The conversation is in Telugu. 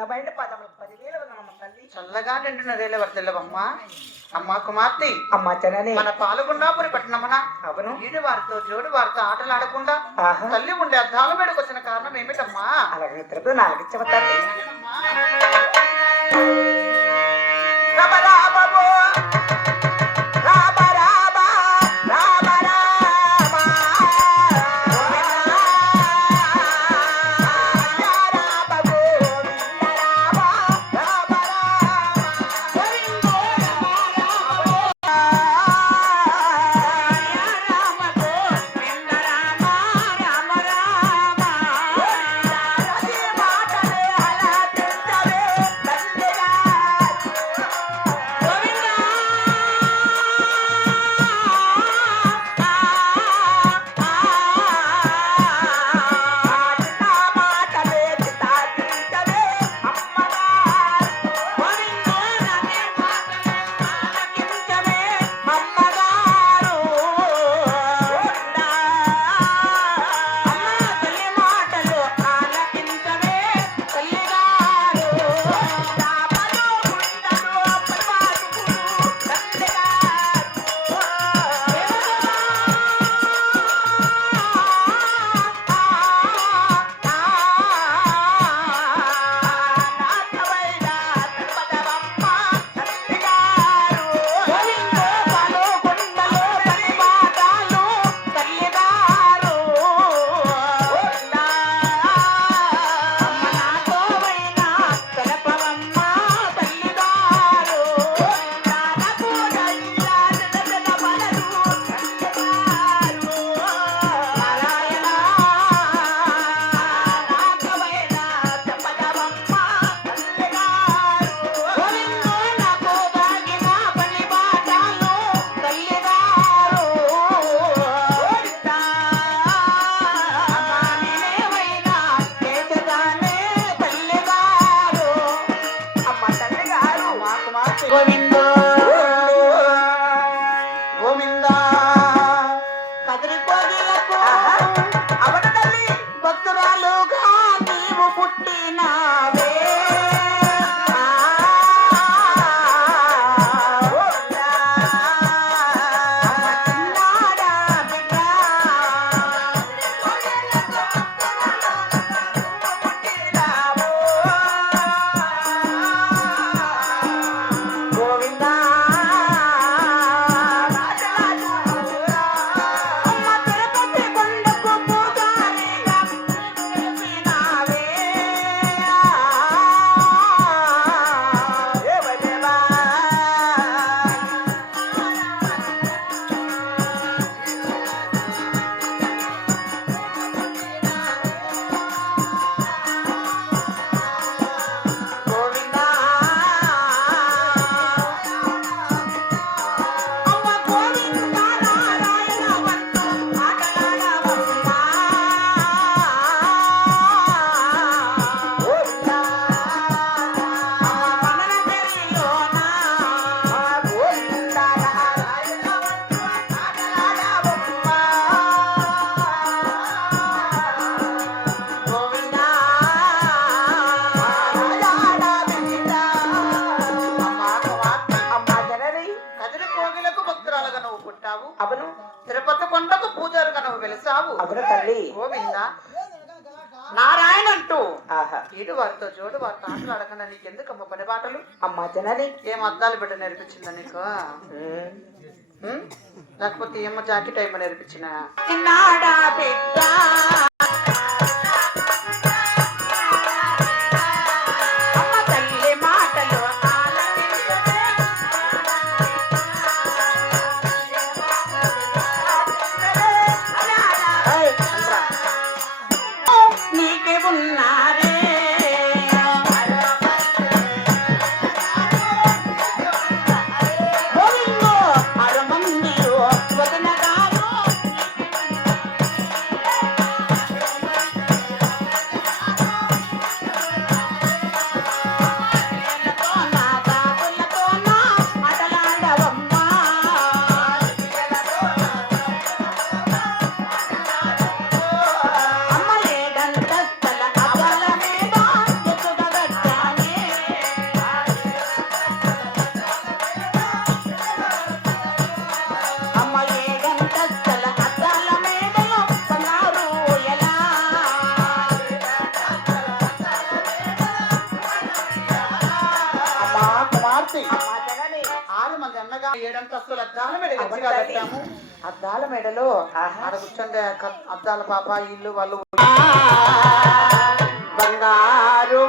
అందమైన పదములు 10,000 వందనమ్మ తల్లి. చల్లగా నిండు నరేల వర్దల్లవమ్మ. అమ్మ కుమార్తె అమ్మ జనని మన పాల్గొండాపురి పట్టణమున అవును ఈడు వారితో జోడు వారితో ఆటలాడకుండా తల్లి ఉండే అద్దాల మీదకి వచ్చిన కారణం ఏమిటమ్మా? అలాగే నిద్రతో నాలుగిచ్చవ తల్లి. అవును తిరుపతి కొండకు పూజారుగా నువ్వు వెలిసావు. అవును తల్లి. గోవింద నారాయణ అంటూ ఈడు వారితో జోడు వారితో ఆటలు అడగకుండా నీకెందుకమ్మ పని బాటలు? అమ్మా జనని ఏం అద్దాలు బిడ్డ నేర్పించిందా నీకు? లేకపోతే ఏమో జాకెట్ అయ్యమ్మ నేర్పించిన మంచిగా కట్టాము అద్దాల మెడలో ఆడ కూర్చొని అద్దాల పాప ఇల్లు వాళ్ళు బంగారు